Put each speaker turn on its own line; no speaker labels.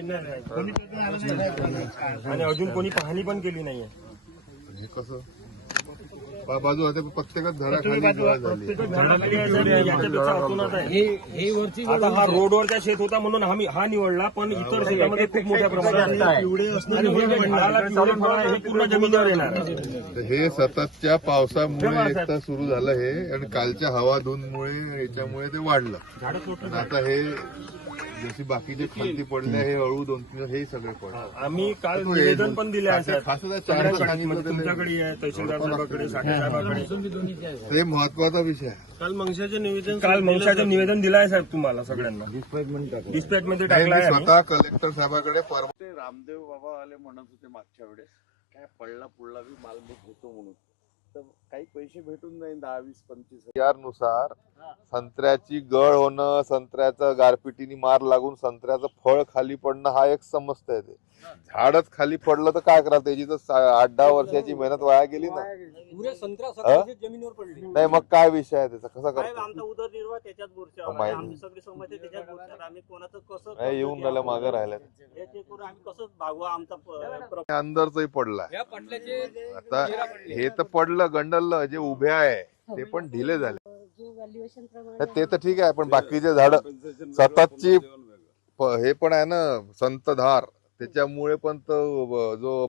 आणि अजून कोणी पाहणी पण केली नाहीये.
हे कसं बाजू आता प्रत्येकात झाडाखाली झाली.
आता हा रोडवरचा शेत होता म्हणून हा निवडला, पण इतर शेतामध्ये खूप मोठ्या प्रमाणात पूर्ण जमिनीवर येणार.
हे सततच्या पावसामुळे एक तर सुरू झालं हे, आणि कालच्या हवा धुंदमुळे याच्यामुळे ते वाढलं. आणि आता हे जशी बाकीचे खालती पडले हे हळू 2-3 हे सगळे पडले.
आम्ही काल निवेदन पण दिले आहे
तुमच्याकडे
तुमच्याकडे आहे, तहसीलदार साहेबाकडे, साठे साहेबाकडे.
हे महत्वाचा विषय आहे.
काल मंगशाचं निवेदन दिलं आहे साहेब तुम्हाला सगळ्यांना. डिस्पॅच मध्ये टाकलं आहे.
स्वतः कलेक्टर साहेबाकडे
ते रामदेव बाबा आले म्हणत होते मागच्या वेळेस काय पडला पुडला बी मालमूत होतो म्हणून, तर काही पैसे भेटून जाईल 10-20-25
नुसार संत्र्याची गळ होणं, संत्र्याचं गारपिटीने मार लागून संत्र्याचं फळ खाली पडणं हा एक समजतंय. ते झाडच खाली पडलं तर काय करा, त्याची तर 8-10 वर्षाची मेहनत वाया गेली ना.
जमिनीवर पडली
नाही मग काय विषय आहे त्याचा, कसा करतो
आमचा उदरनिर्वाह त्याच्यात बोरच्या आमची सगळी समस्या त्याच्यात बोरच्यात. आम्ही कोणाचं कसं
येऊन राहिलं मागं राहिलं
आम्ही कसं भागवा आमचा
अंदरचंही पडलाय. आता हे तर पडलं गंडललं, जे उभे आहे ते पण ढिले झाले. ते तर ठीक आहे, पण बाकीचे झाड सततची हे पण आहे ना संतधार, त्याच्यामुळे पण तो जो